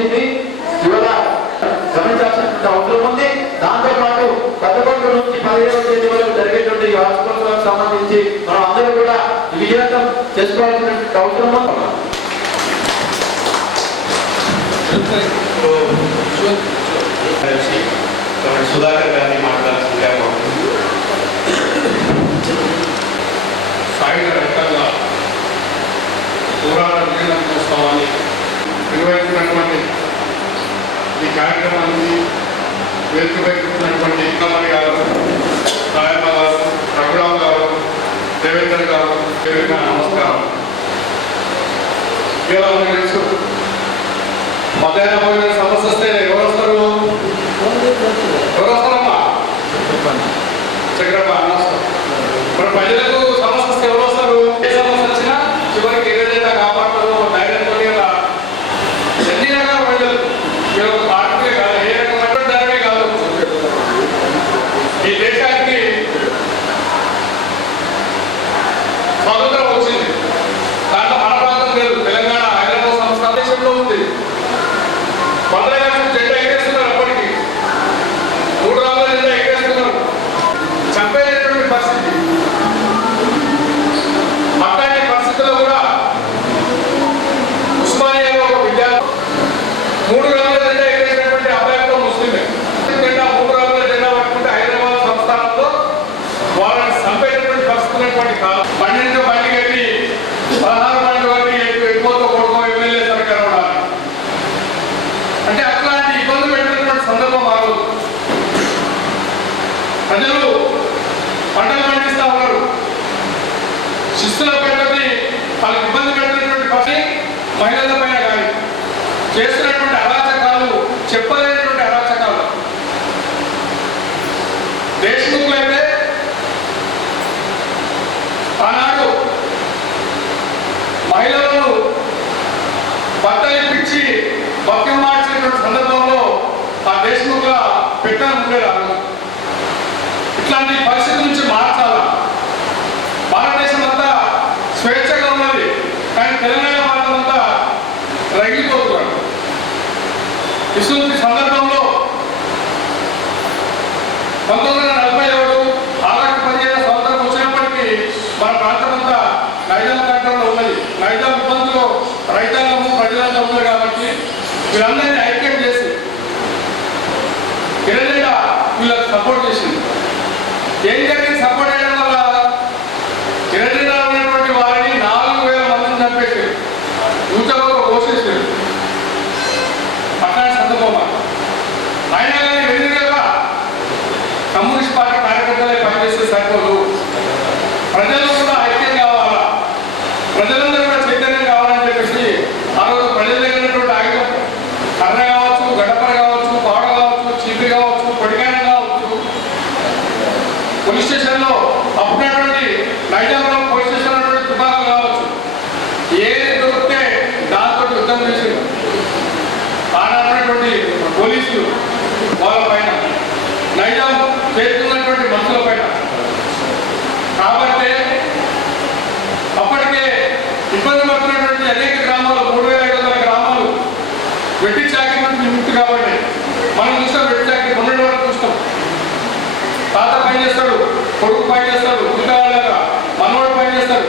TV వెలికి పెట్టుకున్నటువంటి ఇంకమణి గారు నాయమ్మ గారు రఘురావు గారు దేవేంద్ర గారు పేరున నమస్కారం. ఇలా మనకు తెలుసు మధ్యాహ్నం మక్యం మార్చేటువంటి సందర్భంలో ఆ ఫేస్బుక్లో పెట్టడం ఉండేవారు ఇట్లాంటి పరిస్థితి నుంచి మార్చాల? భారతదేశం అంతా స్వేచ్ఛగా ఉన్నది కానీ తెలంగాణ భారతం అంతా రగిలిపోతున్నాడు ఇటువంటి సందర్భంలో పంతొమ్మిది వందల నలభై ఏడు ఆగస్టు పదిహేను సంవత్సరం వచ్చినప్పటికీ మన ప్రాంతం అంతా నైజాం కట్టడంలో ఉన్నది. నైజాం ఇబ్బందులు రైతాంగము ప్రజలంతా ఉంది కాబట్టి వీళ్ళందరినీ ఐక్యం గ్రామాలు మూడు వేల ఐదు వందల గ్రామాలు. వెట్టి చాకి నుంచి విముక్తి కాబట్టి. మనం చూస్తాం వెట్టి చాకి పన్నెండు వరకు చూస్తాం. తాత పని చేస్తాడు కొడుకు పని చేస్తాడు ఉద్యోగాలుగా మనవాడు పని చేస్తాడు.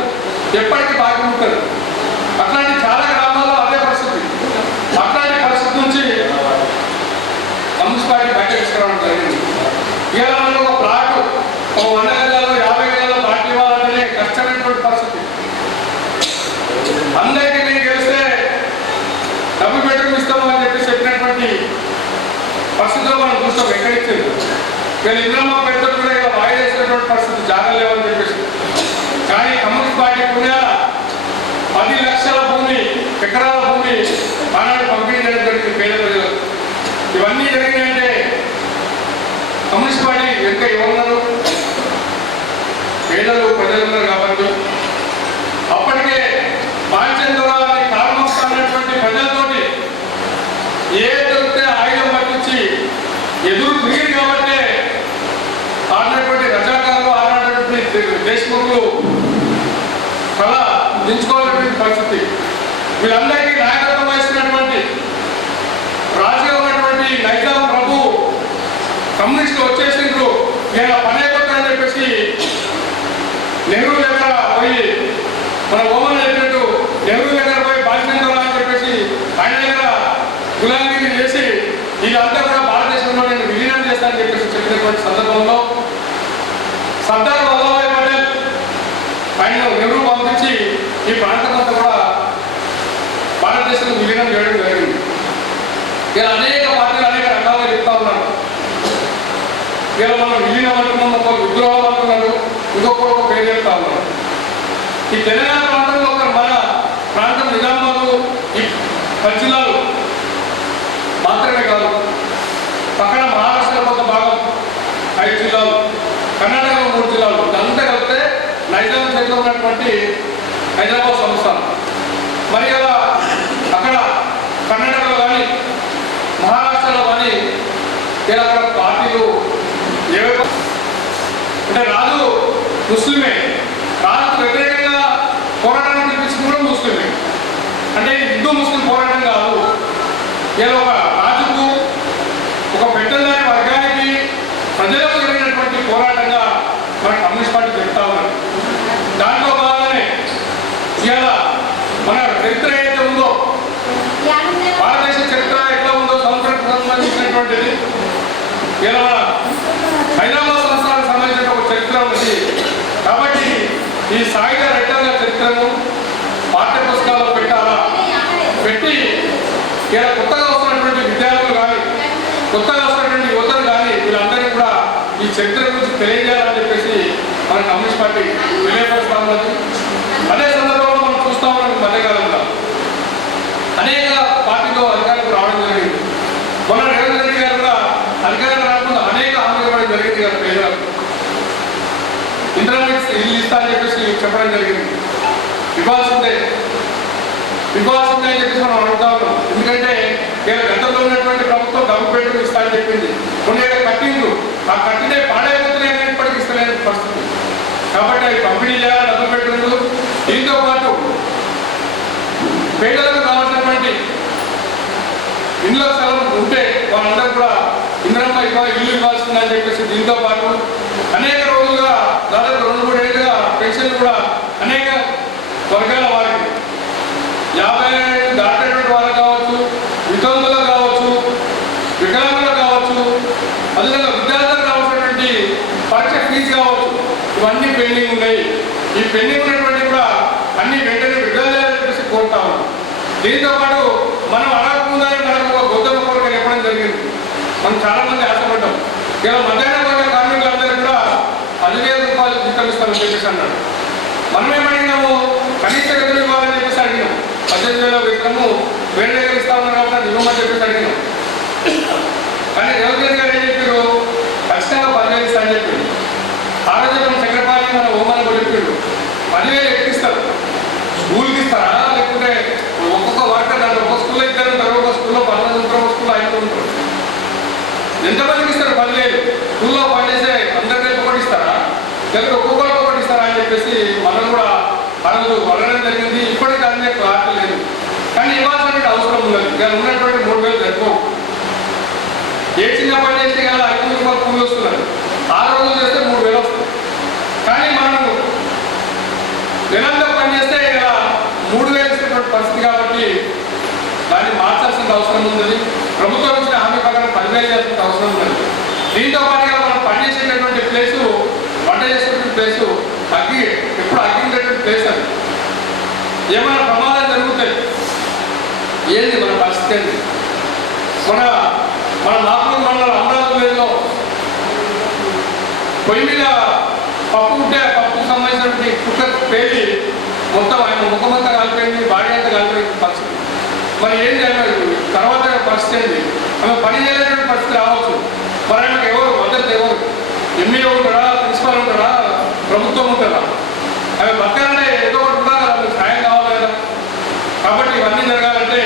ఎప్పటికీ బాకీ ఉంటారు. అట్లాంటి కానీ ఇళ్ళమ్మ పెద్దలు కూడా ఇలా వాయిదేసినటువంటి పరిస్థితి జాగలేవని చెప్పేసి ఇప్పుడు తల దించుకోవాల్సిన పరిస్థితి. వీళ్ళందరికీ నాయకత్వం వహిస్తున్నటువంటి రాజీగా ఉన్నటువంటి నైజాం ప్రభు కమ్యూనిస్టులు వచ్చేసిండ్రు. నేను పనేకొత్తానని చెప్పేసి నెహ్రూ దగ్గర పోయి మన బొమ్మలు చెప్పినట్టు నెహ్రూ దగ్గర పోయి బాధ్యత అని చెప్పేసి ఆయన దగ్గర గులాగిరి చేసి ఇదంతా కూడా భారతదేశంలో నేను విలీనం చేస్తానని చెప్పేసి చెప్పినటువంటి సందర్భంలో సర్దార్ ప్రాంతం అంతా కూడా భారతదేశంలో విలీనం చేయడం జరిగింది ఇలా అనేక పార్టీలు అనేక రకాలుగా చెప్తా ఉన్నారు. ఇలా మనం విలీనం అంటున్నాం ఒక విద్రోహం అంటున్నారు. ఇంకొకరు ఒక పేరు చెప్తా ఉన్నారు. ఈ తెలంగాణ ప్రాంతంలో ఒక మన ప్రాంతం నిజామాబాదు ఈ పది జిల్లాలు మాత్రమే కాదు పక్కన మహారాష్ట్ర కొంత భాగం ఐదు జిల్లాలు కర్ణాటకలో మూడు జిల్లాలు. ఇదంతా కలిపితే నైజాం చేతిలో ఉన్నటువంటి హైదరాబాద్ సంస్థానం మరి అలా అక్కడ కర్ణాటకలో కానీ మహారాష్ట్రలో కానీ ఇలా అక్కడ పార్టీలు ఏవైనా అంటే రాజు ముస్లిమే. రాజు వ్యతిరేకంగా పోరాటాన్ని పిలిపించింది కూడా ముస్లిమే. అంటే హిందూ ముస్లిం పోరాటం కాదు. ఇలా ఒక పెద్దదాని వర్గానికి ప్రజలకు జరిగినటువంటి పోరాటంగా మన కమ్యూనిస్ట్ పార్టీ చెప్తా ఉన్నారు దాంట్లో భాగంగానే ఇవాళ మన చరిత్ర ఏదైతే ఉందో భారతదేశ చరిత్ర ఎట్లా ఉందో సంవత్సరానికి సంబంధించినటువంటిది ఇలా మన హైదరాబాద్ సంస్థానికి సంబంధించిన ఒక చరిత్ర ఉంది కాబట్టి ఈ సాయుధ రైతాంగ చరిత్రను పాఠ్య పుస్తకాల్లో పెట్టాలా? పెట్టి ఇలా కొత్తగా వస్తున్నటువంటి విద్యార్థులు కానీ కొత్తగా వస్తున్నటువంటి యువతలు కానీ వీళ్ళందరికీ కూడా ఈ చరిత్ర గురించి తెలియజేయాలని చెప్పేసి మన కమ్యూనిస్ట్ పార్టీ తెలియపరుస్తా ఉన్నది అదే సందర్భంలో మనం చూస్తా ఉన్నాం ఈ మధ్యకాలంలో. అనేక పార్టీలో అధికారులకు రావడం జరిగింది మొన్న రేవంత్ రెడ్డి గారు కూడా అధికారం రాకుండా అనేక హామీలు ఇవ్వడం జరిగింది కదా పేదలకు ఇంటర్నెట్ ఇల్లు ఇస్తా అని చెప్పేసి చెప్పడం జరిగింది. ఇవ్వాల్సిందే ఇవ్వాల్సిందే అని చెప్పేసి మనం అడుగుతా ఉన్నాం. ఎందుకంటే నేను గతంలో ఉన్నటువంటి ప్రభుత్వం డబ్బు బెడ్రూమ్ ఇస్తా అని చెప్పింది. కొన్ని కట్టిండ్రు. ఆ కట్టినే పాడైపోతున్నాయి కానీ ఇప్పటికి ఇస్తలేని పరిస్థితి. కాబట్టి అవి పంపిణీ చేయాలి డబ్బు బెడ్రూమ్లు దీంతో పాటు పేదలకు కావాల్సినటువంటి ఇంట్లో స్థలం ఉంటే వాళ్ళందరూ కూడా ఇంద్రమ్మ ఇవ్వ ఇల్లు ఇవ్వాల్సిందని చెప్పేసి దీంతో పాటు అనేక రోజులుగా దాదాపు రెండు మూడు ఏళ్ళుగా పెన్షన్లు కూడా అనేక వర్గాల వారికి యాభై ఏళ్ళు దాటినటువంటి వాళ్ళకి కావచ్చు వితంతులు కావచ్చు వికలాంగులు కావచ్చు అదేవిధంగా విద్యార్థులకు కావాల్సినటువంటి పరీక్ష ఫీజు కావచ్చు ఇవన్నీ పెండింగ్ ఉన్నాయి ఈ పెండింగ్ ఉన్నటువంటి కూడా అన్ని వెంటనే విడుదల చేయాలని చెప్పేసి కోరుతా ఉన్నాం. దీంతో పాటు మనం అడగకుండానే మనకు ఒక గొప్ప కోరిక చెప్పడం జరిగింది మనం చాలా మంది ఆశపడ్డాం. ఇలా మధ్యాహ్నం పడిన కార్మికులందరూ కూడా పదివేల రూపాయలు జీతం ఇస్తామని చెప్పేసి అన్నాడు మనం ఏమడిగినాము? కనీస గదులు ఇవ్వాలని చెప్పేసి అడిగినాం. పద్దెనిమిది వేల వేతనము వేరే దగ్గర ఇస్తా ఉన్నారు కాబట్టి ఇవ్వమని చెప్పేసి అడిగినాం. కానీ రేవంత్ రెడ్డి గారు ఏం చెప్పారు? ఖచ్చితంగా పదివేలు ఇస్తా అని చెప్పారు. ఆ రోజు మనం చక్రపాణి మన హోమాన్ని కూడా చెప్పాడు. పదివేలు ఎక్కిస్తారు స్కూల్కి ఇస్తారా లేకుంటే ఒక్కొక్క వర్కర్ దాంట్లో ఒక స్కూల్లో ఇద్దరు ఉంటారు ఒక స్కూల్లో పదకొండు ఉంటారు ఒక స్కూల్లో ఐదు ఉంటారు ఎంతమందికి ఇస్తారు? పదివేలు. స్కూల్లో పనిచేసే అందరికీ కలిపి ఒకటి ఇస్తారా? లేకపోతే ఒక్కొక్కరు ఒకటి ఇస్తారా అని చెప్పేసి మనం కూడా ఆ రోజు అడగడం జరిగింది. ఇప్పటికీ దాని మీద క్లారిటీ లేదు. కానీ ఇవ్వాల్సిన అవసరం ఉన్నది. ఇక ఉన్నటువంటి మూడు వేలు సరిపోవు ఏ చిన్న పని చేస్తే కదా ఐదు రూపాయలు కూలి వస్తున్నారు. ఆరు రోజులు చేస్తే మూడు వేలు వస్తుంది. కానీ మనం నిరంతరం పని చేస్తే ఇలా మూడు వేలు ఇస్తున్నటువంటి పరిస్థితి కాబట్టి దాన్ని మార్చాల్సిన అవసరం ఉంది ప్రభుత్వం సర్వే హామీ అవసరం లేదు. దీంతో పాటుగా మనం పనిచేసేటటువంటి ప్లేసు వంట చేసేటువంటి ప్లేసు అగ్గి ఎప్పుడు అగ్గి ప్లేస్ అది. ఏమైనా ప్రమాదాలు జరుగుతాయి? ఏంది మన పరిస్థితి ఏంది? మన మన నాగపూర్ మండలం అమరావతిలో పొయ్యి మీద పప్పు ఉంటే పప్పుకు సంబంధించినటువంటి కుక్కర్ పేలి మొత్తం ఆయన ముఖమంతా కాలిపోయింది బాడీ అంతా కాలిపోయింది పరిస్థితి. మరి ఏం చేయాలి? తర్వాత పరిస్థితి ఏంటి ఆమె పని చేయలేని పరిస్థితి రావచ్చు. మరి ఆమెకు ఎవరు? మద్దతు ఎవరు? ఎంఈఓ ఉంటాడా? ప్రిన్సిపాల్ ఉంటాడా? ప్రభుత్వం ఉంటుందా? ఆమె బతకాలంటే ఏదో ఒకటి ఉండాలి కదా ఆమెకు సాయం కావాలి కదా. కాబట్టి ఇవన్నీ జరగాలంటే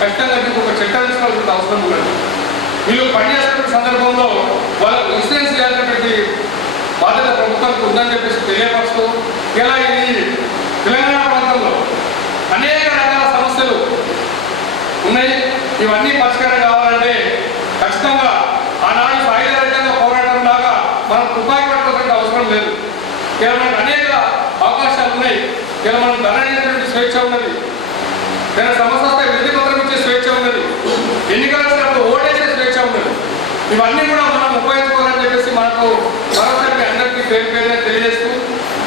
ఖచ్చితంగా మీకు ఒక చట్టం తీసుకోవాల్సిన అవసరం కూడా వీళ్ళు పనిచేస్తున్న సందర్భంలో వాళ్ళకు ఇన్సూరెన్స్ చేయాలనేటువంటి బాధ్యత ప్రభుత్వానికి ఉందని చెప్పేసి తెలియపరుస్తూ ఇలా ఇది? తెలంగాణ ప్రాంతంలో అనేక రకాల సమస్యలు ఉన్నాయి. ఇవన్నీ పరిష్కారం కావాలంటే ఖచ్చితంగా ఆనాడు సాయుధ పోరాటం లాగా మనం తుపాయి పట్టుకోవాల్సిన అవసరం లేదు. ఇలా మనకు అనేక అవకాశాలు ఉన్నాయి. ఇలా మనం ధర స్వేచ్ఛ ఉన్నది. ఏదైనా సమస్య వస్తే విధి పత్రం ఇచ్చే స్వేచ్ఛ ఉన్నది. ఇవన్నీ కూడా మనం ఉపయోగించుకోవాలని చెప్పేసి మనకు మరోసారి అందరికీ పేరు పేరుగా తెలియజేస్తూ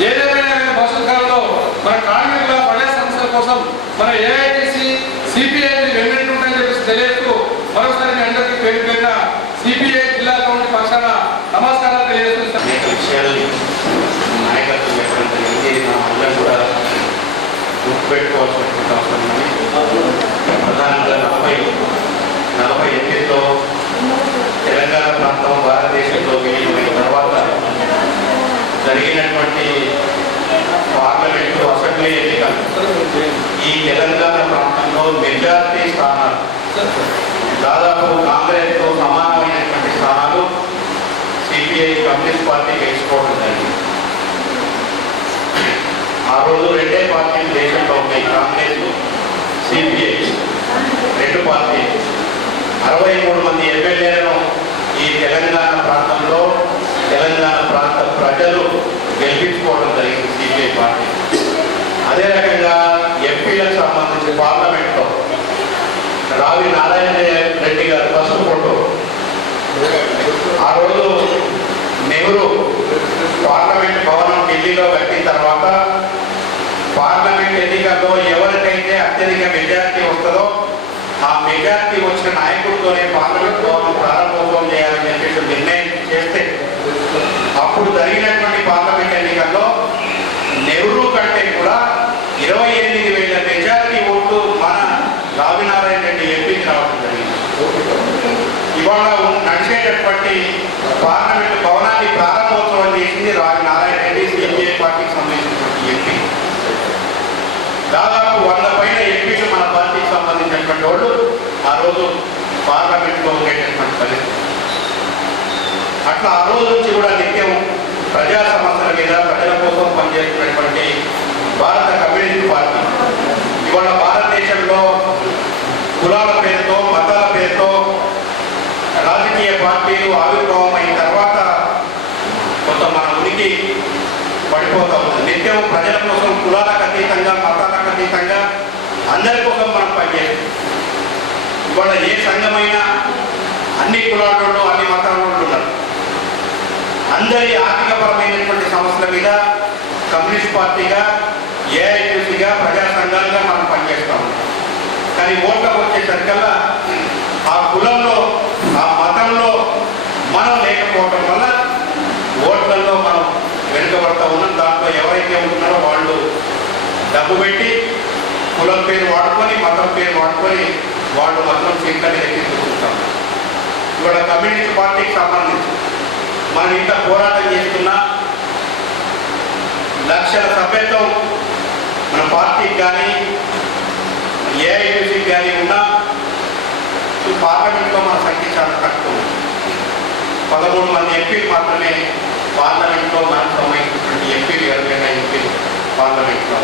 ఏదేమైనా భవిష్యత్ కాలంలో మన కార్మికుల పడే సమస్యల కోసం మన ఏఐటీసీ సిపిఐ వెన్నెంటు ఉంటాయని చెప్పేసి తెలియజేస్తూ మరోసారి మీ అందరికీ పేరు పేరున సిపిఐ జిల్లా కమిటీ పక్షాన నమస్కారాలు తెలియజేస్తూ నాయకత్వం చెప్పడం నా అందరం కూడా గుర్తుపెట్టుకోవాల్సినటువంటి అవసరం ప్రధానంగా నలభై నలభై ఎనిమిదిలో తెలంగాణ ప్రాంతం భారతదేశంలో విలీనమైన తర్వాత జరిగినటువంటి పార్లమెంటు అసెంబ్లీ ఎన్నికలు ఈ తెలంగాణ ప్రాంతంలో మెజార్టీ స్థానాలు దాదాపు కాంగ్రెస్తో సమానమైనటువంటి స్థానాలు సిపిఐ కమ్యూనిస్ట్ పార్టీ గెలుచుకోవడం జరిగింది. ఆ రోజు రెండే పార్టీలు దేశంలో ఉన్నాయి కాంగ్రెస్ సిపిఐ రెండు పార్టీలు. అరవై మూడు మంది ఎమ్మెల్యేలను ఈ తెలంగాణ ప్రాంతంలో తెలంగాణ ప్రాంత ప్రజలు గెలిపించుకోవడం జరిగింది. పార్టీ అదే రకంగా ఎంపీలకు సంబంధించి పార్లమెంట్లో రావి నారాయణ రెడ్డి గారు ఫస్ట్ ఫోటో. ఆ రోజు నెహ్రూ పార్లమెంట్ భవనం ఢిల్లీలో కట్టిన తర్వాత పార్లమెంట్ ఎన్నికల్లో ఎవరికైతే అత్యధిక మెజారిటీ వస్తుందో ఆ మెజార్టీ వచ్చిన నాయకుడితోనే పార్లమెంట్ భవనం ప్రారంభోత్సవం చేయాలని చెప్పేసి నిర్ణయం చేస్తే అప్పుడు జరిగిన పార్లమెంట్ ఎన్నికల్లో నెహ్రూ కంటే కూడా ఇరవై ఎనిమిది వేల మెజారిటీ ఓట్లు మన రావినారాయణ రెడ్డి ఎంపీకి రావడం జరిగింది ఇవాళ ఉన్న- నడిచేటటువంటి పార్లమెంట్ భవనాన్ని ప్రారంభోత్సవం చేసింది రావి నారాయణ రెడ్డి సిపిఐ పార్టీకి సంబంధించినటువంటి ఎంపీ. దాదాపు వంద పైన ఎంపీలు మన పార్టీకి సంబంధించినటువంటి వాళ్ళు ఆ రోజు పార్లమెంట్లో ఉండేటటువంటి పరిస్థితి. అట్లా ఆ రోజు నుంచి కూడా నిత్యం ప్రజా సమస్యల మీద ప్రజల కోసం పనిచేస్తున్నటువంటి భారత కమ్యూనిస్ట్ పార్టీ. ఇవాళ భారతదేశంలో కులాల పేద రాజకీయ పార్టీలు ఆవిర్భావం అయిన తర్వాత కొంత మన ఉనికి పడిపోతా ఉంది. నిత్యం ప్రజల కోసం కులాలకు అతీతంగా మతాలకు అతీతంగా అందరి కోసం మనం పనిచేయాలి ఇవాళ ఏ సంఘమైనా అన్ని కులాలలో అన్ని మతాలలో ఉన్నారు. అందరి ఆర్థికపరమైనటువంటి సమస్యల మీద కమ్యూనిస్ట్ పార్టీగా ఏఐటీసీగా ప్రజా సంఘాలుగా మనం పనిచేస్తాం కానీ ఓట్లకు వచ్చేసరికల్లా ఆ కులంలో ఆ మనం లేకపోవటం వల్ల ఓట్లలో మనం వెనుకబడతా ఉన్నాం. దాంట్లో ఎవరైతే ఉంటున్నారో వాళ్ళు డబ్బు పెట్టి కులం పేరు వాడుకొని మతం పేరు వాడుకొని వాళ్ళు మాత్రం సీట్లని ఎక్కించుకుంటాం ఇవాళ కమ్యూనిస్ట్ పార్టీకి సంబంధించి మనం ఇంత పోరాటం చేస్తున్నా లక్షల సభ్యత్వం మన పార్టీకి కానీ ఏఐటీసీకి కానీ ఉన్నా పార్లమెంట్లో మన సంఖ్య చాలా పదమూడు మంది ఎంపీలు మాత్రమే పార్లమెంట్లో మనకు సంబంధించినటువంటి ఎంపీలు ఎవరికైనా ఎంపీలు పార్లమెంట్లో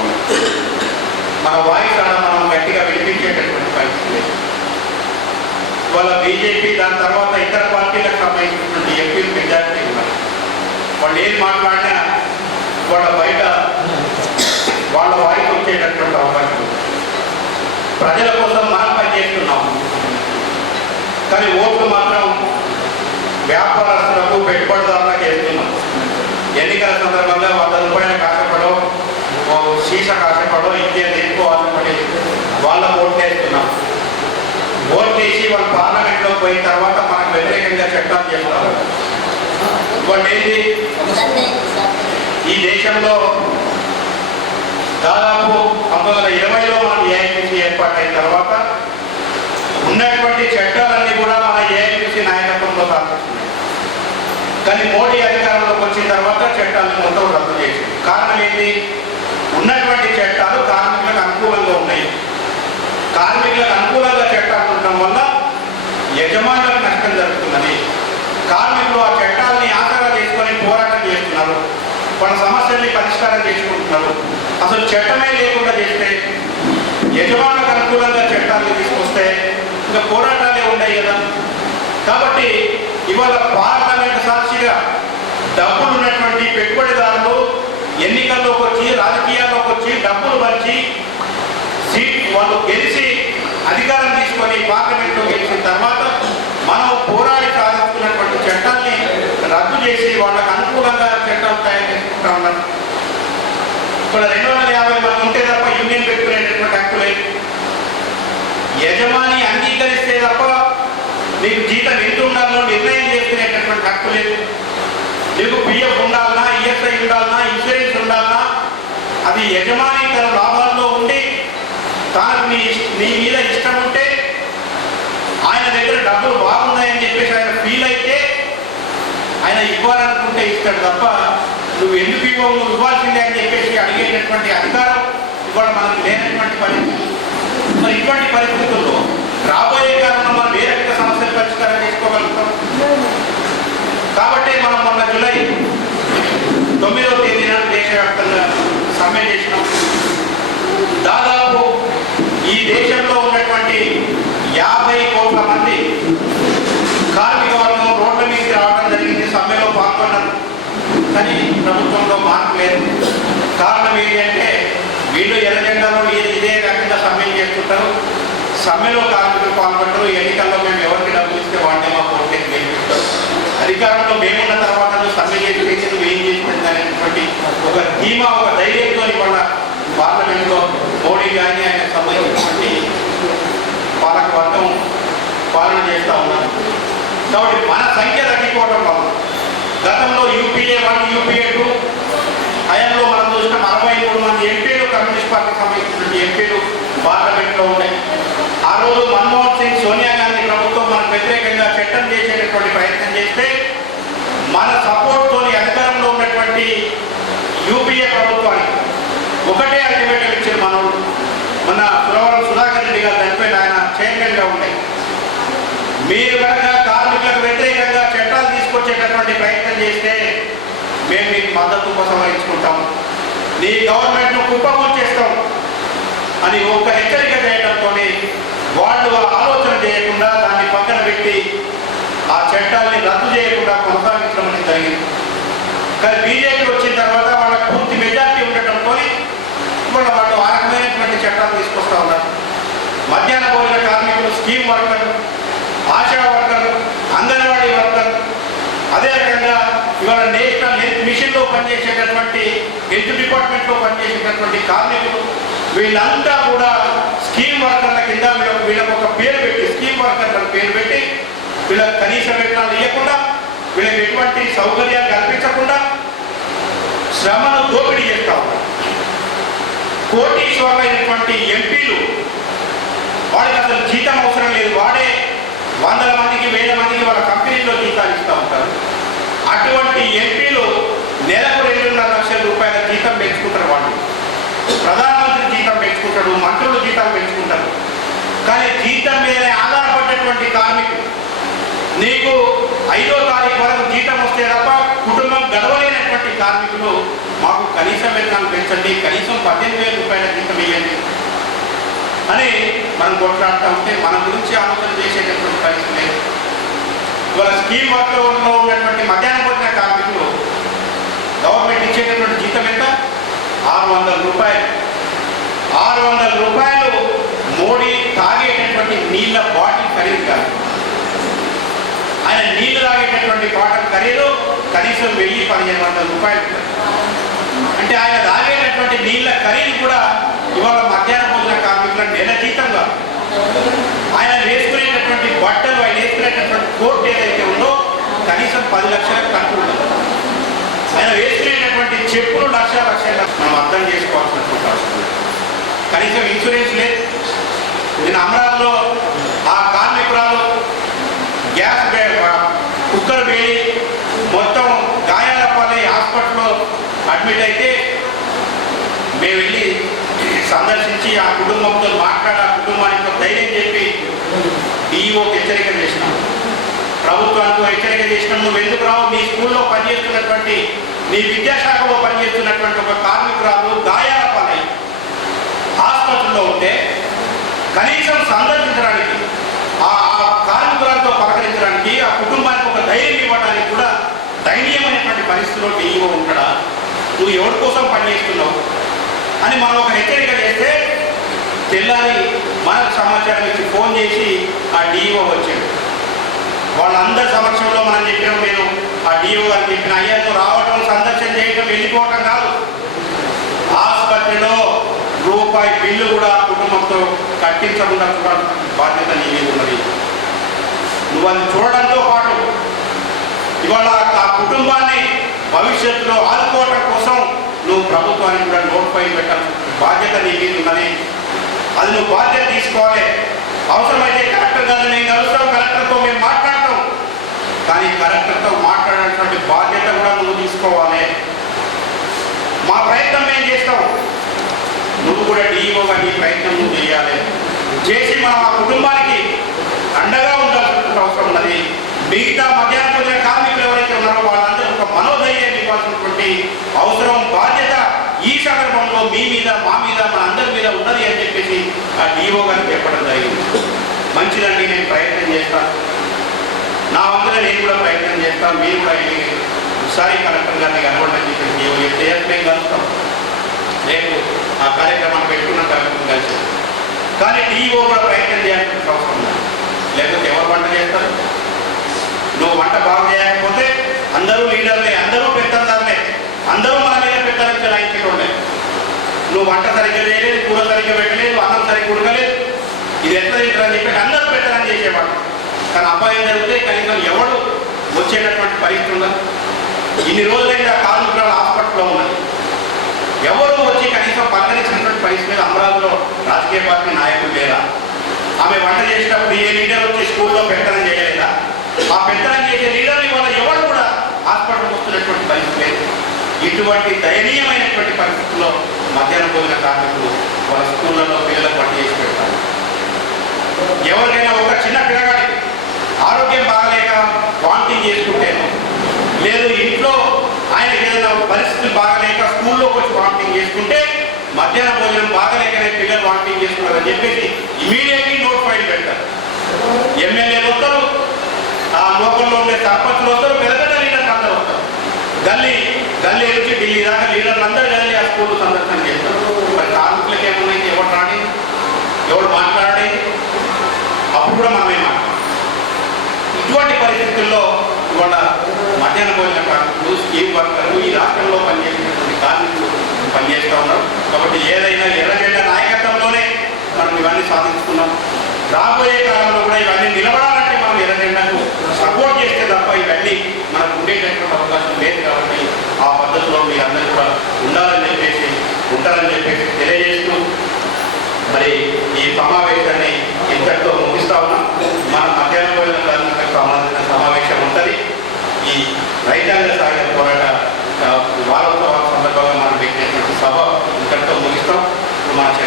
మన వాయిస్ ఆడ మనం గట్టిగా వినిపించేటటువంటి పరిస్థితి లేదు. ఇవాళ బీజేపీ దాని తర్వాత ఇతర పార్టీలకు సంబంధించినటువంటి ఎంపీలు మెజారిటీ ఉన్నారు. వాళ్ళు ఏం మాట్లాడినా వాళ్ళ బయట వాళ్ళ వాయిస్ వచ్చేటటువంటి అవకాశం ప్రజల కోసం మనం పనిచేస్తున్నాం కానీ ఓట్లు మాత్రం వ్యాపారస్తులకు పెట్టుబడిదారులకు వేస్తున్నాం ఎన్నికల సందర్భంగా వంద రూపాయల కాసపడో సీస శీష కాసపడో ఇంకేది ఎక్కువ వాళ్ళ ఓట్లు వేస్తున్నాం. ఓట్లు వేసి వాళ్ళు పార్లమెంట్లో పోయిన తర్వాత మనకు వ్యతిరేకంగా చట్టాలు చేస్తారు. వాళ్ళు ఏంటి? ఈ దేశంలో దాదాపు పంతొమ్మిది వందల ఇరవైలో మనం ఏఐపిసి ఏర్పాటైన తర్వాత ఉన్నటువంటి చట్టాలన్నీ కూడా మన ఏఐపిసి నాయకత్వంలో సాధించారు కానీ మోడీ అధికారంలోకి వచ్చిన తర్వాత చట్టాలను మొత్తం రద్దు చేసింది. కారణం ఏంటి? ఉన్నటువంటి చట్టాలు కార్మికులకు అనుకూలంగా ఉన్నాయి. కార్మికులకు అనుకూలంగా చట్టాలు ఉండటం వల్ల యజమానులకు నష్టం జరుగుతున్నది. కార్మికులు ఆ చట్టాలని ఆసరా చేసుకొని పోరాటం చేస్తున్నారు. వాళ్ళ సమస్యల్ని పరిష్కారం చేసుకుంటున్నారు. అసలు చట్టమే లేకుండా చేస్తే యజమానులకు అనుకూలంగా ఇవాళ పార్లమెంట్ సాక్షిగా డబ్బులు ఉన్నటువంటి పెట్టుబడిదారులు ఎన్నికల్లోకి వచ్చి రాజకీయాల్లోకి వచ్చి డబ్బులు పంచి సీట్ వాళ్ళు గెలిచి అధికారం తీసుకొని పార్లమెంట్లో గెలిచిన తర్వాత మనం పోరాడి సాధిస్తున్నటువంటి చట్టాన్ని రద్దు చేసి వాళ్ళకు అనుకూలంగా చట్టం తయారు చేసుకుంటా ఉన్నారు. ఇక్కడ రెండు వందల యాభై మంది ఉంటే తప్ప యూనియన్ పెట్టుకునేటటువంటి హక్కులే. యజమాని అంగీకరిస్తే తప్ప నీకు జీతం ఎంత ఉండాలో నిర్ణయం చేసుకునేటటువంటి హక్కు లేదు. నీకు పిఎఫ్ ఉండాలన్నా ఈఎస్ఐ ఉండాలన్నా ఇన్సూరెన్స్ ఉండాలన్నా అది యజమాని తన లాభాల్లో ఉండి తనకు నీ నీ మీద ఇష్టం ఉంటే ఆయన దగ్గర డబ్బులు బాగున్నాయని చెప్పేసి ఆయన ఫీల్ అయితే ఆయన ఇవ్వాలనుకుంటే ఇస్తాడు తప్ప నువ్వు ఎందుకు ఇవ్వవు? నువ్వు ఇవ్వాల్సిందే అని చెప్పేసి అడిగేటటువంటి అధికారం ఇవాళ మనకు లేనటువంటి పరిస్థితి. మరి ఇటువంటి పరిస్థితుల్లో రాబోయే కాలంలో మనం ఏ రకంగా సమస్యలు పరిష్కారం చేసుకోగలుగుతాం కాబట్టి మనం మొన్న జూలై తొమ్మిదవ తేదీన దేశవ్యాప్తంగా సమ్మె చేసినాం. దాదాపు ఈ దేశంలో ఉన్నటువంటి యాభై కోట్ల మంది కార్మిక వర్గం రోడ్ల మీదకి రావడం జరిగింది. సమ్మెలో పాల్గొన్నారు కానీ ప్రభుత్వంలో మార్పు లేదు. కారణం ఏంటంటే వీళ్ళు ఎర్రజెండాలో ఇది ఇదే రకంగా సమ్మెలు చేస్తుంటారు. సమ్మెలో కార్మికులు పాల్గొంటారు. ఎన్నికల్లో మేము ఎవరికి డబ్బులు ఇస్తే వాడినే మా కోర్టుకి గెలిపిస్తారు అధికారంలో మేమున్న తర్వాత నువ్వు సమ్మె చేసి చేసి నువ్వు ఏం చేసింది ఒక ధీమా ఒక ధైర్యంతో ఇవాళ పార్లమెంట్లో మోడీ కానీ ఆయన సంబంధించినటువంటి పాలక వర్గం పాలన చేస్తూ ఉన్నారు. కాబట్టి మన సంఖ్య తగ్గిపోవడం వల్ల గతంలో యూపీఏ వన్ యూపీఏ టూ హయాంలో మనం చూసిన అరవై మూడు మంది ఎంపీలు కమ్యూనిస్ట్ పార్టీకి సంబంధించినటువంటి ఎంపీలు పార్లమెంట్లో ఉన్నాయి ఆ రోజు మన్మోహన్ సింగ్ సోనియా గాంధీ వ్యతిరేకంగా చట్టం చేసేటటువంటి ప్రయత్నం చేస్తే మన సపోర్ట్ అధికారంలో ఉన్నటువంటి యూపీఏ ప్రభుత్వానికి ఒకటే అల్టిమేటం ఇచ్చారు మనోడు మన సురవరం సుధాకర్ రెడ్డి గారు చనిపోయిన ఆయన చైర్మన్గా ఉన్నాయి మీరు కనుక కార్మికులకు వ్యతిరేకంగా చట్టాలు తీసుకొచ్చేటటువంటి ప్రయత్నం చేస్తే మేము మీకు మద్దతు ఉపసంహరించుకుంటాం నీ గవర్నమెంట్ను కుప్పమూర్చేస్తాం అని ఒక హెచ్చరిక చేయడంతోనే వాళ్ళు ఆలోచన చేయకుండా దాన్ని పక్కన పెట్టి ఆ చట్టాల్ని రద్దు చేయకుండా కొనసాగించడం అనేది జరిగింది. కానీ బీజేపీ వచ్చిన తర్వాత వాళ్ళకి పూర్తి మెజార్టీ ఉండటంతో వాళ్ళ వాళ్ళు ఆ రకమైనటువంటి చట్టాలు తీసుకొస్తా ఉన్నారు. మధ్యాహ్న భోజన కార్మికులు స్కీమ్ వర్కర్లు ఆశా వర్కర్లు అంగన్వాడీ వర్కర్లు అదే రకంగా ఇవాళ నేషనల్ హెల్త్ మిషన్లో పనిచేసేటటువంటి హెల్త్ డిపార్ట్మెంట్లో పనిచేసేటటువంటి కార్మికులు వీళ్ళంతా కూడా స్కీమ్ వర్కర్ల కింద వీళ్ళకు వీళ్ళకు ఒక పేరు పెట్టి స్కీమ్ వర్కర్ల పేరు పెట్టి వీళ్ళకి కనీస వేతనాలు ఇవ్వకుండా వీళ్ళకి ఎటువంటి సౌకర్యాలు కల్పించకుండా శ్రమను దోపిడీ చేస్తా ఉన్నారు. కోటీశ్వరులైనటువంటి ఎంపీలు వాడికి అసలు జీతం అవసరం లేదు. వాడే వందల మందికి వేల మందికి వాళ్ళ కంపెనీలో జీతాలు ఇస్తూ ఉంటారు. అటువంటి ఎంపీలు నెలకు రెండున్నర లక్షల రూపాయల జీతం పెంచుకుంటారు వాళ్ళు. ప్రధానమంత్రి జీతం పెంచుకుంటాడు మంత్రులు జీతం పెంచుకుంటారు. కానీ జీతం మీదనే ఆధారపడ్డటువంటి కార్మికులు నీకు ఐదో తారీఖు వరకు జీతం వస్తే తప్ప కుటుంబం గడవలేనటువంటి కార్మికులు మాకు కనీస వేతనాలు పెంచండి కనీసం పద్దెనిమిది వేల రూపాయల జీతం ఇవ్వండి. అని మనం కొట్లాడుతూ ఉంటే మన గురించి ఆలోచన చేసేటటువంటి పరిస్థితి లేదు. ఇవాళ స్కీమ్ వర్క్లో ఉన్నటువంటి మధ్యాహ్నం భోజన కార్మికులు గవర్నమెంట్ ఇచ్చేటటువంటి జీతం ఎంత? ఆరు వందల రూపాయలు. ఆరు వందల రూపాయలు మోడీ తాగేటటువంటి నీళ్ళ బాటిల్ ఖరీదు కాదు. ఆయన నీళ్ళు తాగేటటువంటి బాటిల్ ఖరీదు కనీసం వెయ్యి పదిహేను వందల రూపాయలు అంటే ఆయన తాగేటటువంటి నీళ్ళ ఖరీదు కూడా ఇవాళ మధ్యాహ్న భోజన కార్మికుల నెల జీతంగా. ఆయన వేసుకునేటటువంటి బట్టలు ఆయన వేసుకునేటటువంటి కోట్ ఏదైతే ఉందో కనీసం పది లక్షలకు తక్కువ ఆయన వేసుకునేటటువంటి చెప్పులు లక్ష లక్షల మనం అర్థం చేసుకోవాల్సినటువంటి అవసరం కనీసం ఇన్సూరెన్స్ లేదు నేను అమరావతిలో ఆ కార్మికురాలు గ్యాస్ కుక్కర్ పేలి మొత్తం గాయాల పాలై హాస్పిటల్లో అడ్మిట్ అయితే మేము వెళ్ళి సందర్శించి ఆ కుటుంబంతో మాట్లాడి ఆ కుటుంబానికి ధైర్యం చెప్పి డిఈఓకి హెచ్చరిక చేసినాం. ప్రభుత్వానికి హెచ్చరిక చేసినాం నువ్వు ఎందుకు రావు? మీ స్కూల్లో పనిచేస్తున్నటువంటి నీ విద్యాశాఖలో పనిచేస్తున్నటువంటి ఒక కార్మికురాలు గాయాల పాలై ఆసుపత్రిలో ఉంటే కనీసం సందర్శించడానికి ఆ కార్మికులతో పలకరించడానికి ఆ కుటుంబానికి ఒక ధైర్యం ఇవ్వడానికి కూడా దైన్యమైనటువంటి పరిస్థితిలో ఈవో ఉంటాడా? నువ్వు ఎవరి కోసం పనిచేస్తున్నావు అని మనం ఒక హెచ్చరిక చేస్తే తెల్లారి మనకు సమాచారం ఇచ్చి ఫోన్ చేసి ఆ డిఈఓ వచ్చాడు. వాళ్ళందరి సమక్షంలో మనం చెప్పినాం నేను ఆ డిఓ గారు చెప్పిన అయ్యాతో నువ్వు రావటం సందర్శన చేయటం వెళ్ళిపోవటం కాదు. ఆసుపత్రిలో రూపాయి బిల్లు కూడా కుటుంబంతో కట్టించకుండా చూడాల్సిన బాధ్యత నీ మీద ఉన్నది. నువ్వు అది చూడడంతో పాటు ఇవాళ ఆ కుటుంబాన్ని భవిష్యత్తులో ఆదుకోవటం కోసం నువ్వు ప్రభుత్వానికి కూడా నోట్ పెట్టాల్సిన బాధ్యత నీ మీద ఉన్నది. అది నువ్వు బాధ్యత తీసుకోవాలి. అవసరమైతే కలెక్టర్ గారు మేము కలుస్తాం కలెక్టర్తో మేము మాట్లాడతాం. కానీ కలెక్టర్తో మాట్లాడేటువంటి బాధ్యత కూడా నువ్వు తీసుకోవాలి. మా ప్రయత్నం మేము చేస్తాం. నువ్వు కూడా డిఈఓగా నీ ప్రయత్నం నువ్వు చేయాలి. చేసి మనం ఆ కుటుంబానికి అండగా ఉండాల్సిన అవసరం ఉన్నది. మిగతా మధ్యాహ్న భోజన కార్మికులు ఎవరైతే ఉన్నారో వాళ్ళందరూ ఒక మనోధైర్యం ఇవ్వాల్సినటువంటి అవసరం బాధ్యత ఈ సందర్భంలో మీ మీద మా మీద మన అందరి మీద ఉన్నది అని చెప్పేసి ఆ డిఓ గారికి చెప్పడం జరిగింది. మంచిదండి నేను ప్రయత్నం చేస్తాను నా వంతున నేను కూడా ప్రయత్నం చేస్తాను మీరు కూడా ఒకసారి కలెక్టర్ గారిని కలవండి అని చెప్పేసి డిఓ చెప్తే మేము కలుస్తాం. రేపు ఆ కార్యక్రమాన్ని పెట్టుకున్న కలెక్టర్ కలిసి. కానీ డిఓ కూడా ప్రయత్నం చేయాల్సిన అవసరం ఉంది. లేకపోతే ఎవరు వంట చేస్తారు? నువ్వు వంట బాగా చేయకపోతే అందరూ లీడర్లే అందరూ పెద్దదారులే అందరూ మన మీద పెద్దలని చెలాయించేటోళ్ళే. నువ్వు వంట సరిగ్గా చేయలేదు కూర సరిగ్గా పెట్టలేదు అన్నం సరిగ్గా ఉడకలేదు. ఇది ఎట్లా తింటారని చెప్పి అందరూ పెత్తనం చేసేవాడు కానీ అబ్బాయి జరిగితే కనీసం ఎవడు వచ్చేటటువంటి పరిస్థితి ఉందా ఇన్ని రోజులైనా కార్మికురాలు హాస్పిటల్లో ఉన్నాయి ఎవరు వచ్చి కనీసం పలకరించినటువంటి పరిస్థితి మీద అమరావతిలో రాజకీయ పార్టీ నాయకులు లేరా? ఆమె వంట చేసేటప్పుడు ఏ లీడర్ వచ్చి స్కూల్లో పెత్తనం చేయలేదా? ఆ పెత్తనం చేసే లీడర్ ఇవాళ ఎవరు కూడా హాస్పిటల్కి వస్తున్నటువంటి పరిస్థితి లేదు. ఇటువంటి దయనీయమైనటువంటి పరిస్థితుల్లో మధ్యాహ్నం భోజన కార్మికులు వాళ్ళ స్కూళ్ళలో పిల్లలకు వంట చేసి పెడతారు. ఎవరికైనా ఒక చిన్న పిల్లగాడికి ఆరోగ్యం బాగలేక వాంటింగ్ చేసి లేదు ఇంట్లో ఆయనకి ఏదైనా పరిస్థితులు బాగలేక స్కూల్లోకి వచ్చి వాంటింగ్ చేసుకుంటే మధ్యాహ్న భోజనం బాగలేకనే పిల్లలు చేసుకున్నారని చెప్పేసి ఇమీడియట్లీ నోట్ ఫైల్ పెడతారు. ఎమ్మెల్యేలు వస్తారు ఆ లోకల్లో ఉండే సర్పంచులు వస్తారు పెద్ద పెద్ద లీడర్లు అందరూ వస్తారు. గల్లీ గల్లీ నుంచి ఢిల్లీ దాకా లీడర్లు అందరూ కలిసి ఆ స్కూల్ సందర్శన చేస్తారు. మరి కార్మికులకి ఏమున్నాయి ఎవరు రాని ఎవరు మాట్లాడి అప్పుడు కూడా మనమే మాట్లాడాలి ఇటువంటి పరిస్థితుల్లో ఇవాళ మధ్యాహ్న భోజన కార్మికులు స్కీమ్ వర్కర్లు ఈ రాష్ట్రంలో పనిచేసినటువంటి కార్మికులు పనిచేస్తూ ఉన్నాం. కాబట్టి ఏదైనా ఎర్రజెండ నాయకత్వంలోనే మనం ఇవన్నీ సాధించుకున్నాం. రాబోయే కాలంలో కూడా ఇవన్నీ నిలబడాలంటే మనం ఎర్రజెండకు సపోర్ట్ చేస్తే తప్ప ఇవన్నీ మనకు ఉండేటటువంటి అవకాశం లేదు కాబట్టి ఆ పద్ధతిలో మీరందరూ కూడా ఉండాలని చెప్పేసి ఉంటారని చెప్పేసి తెలియజేస్తూ మరి ఈ సమావేశాన్ని ఇంతటితో ముగిస్తా ఉన్నాం. మన మధ్యాహ్నం భోజన కార్మికులకు సంబంధించిన సమావేశం ఉంటుంది ఈ రైతాంగ సాగర పోరాట ఆ,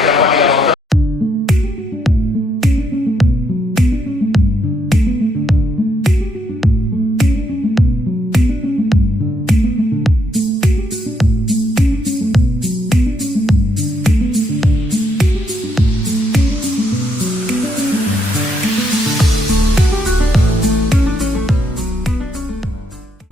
వారోత్సవాల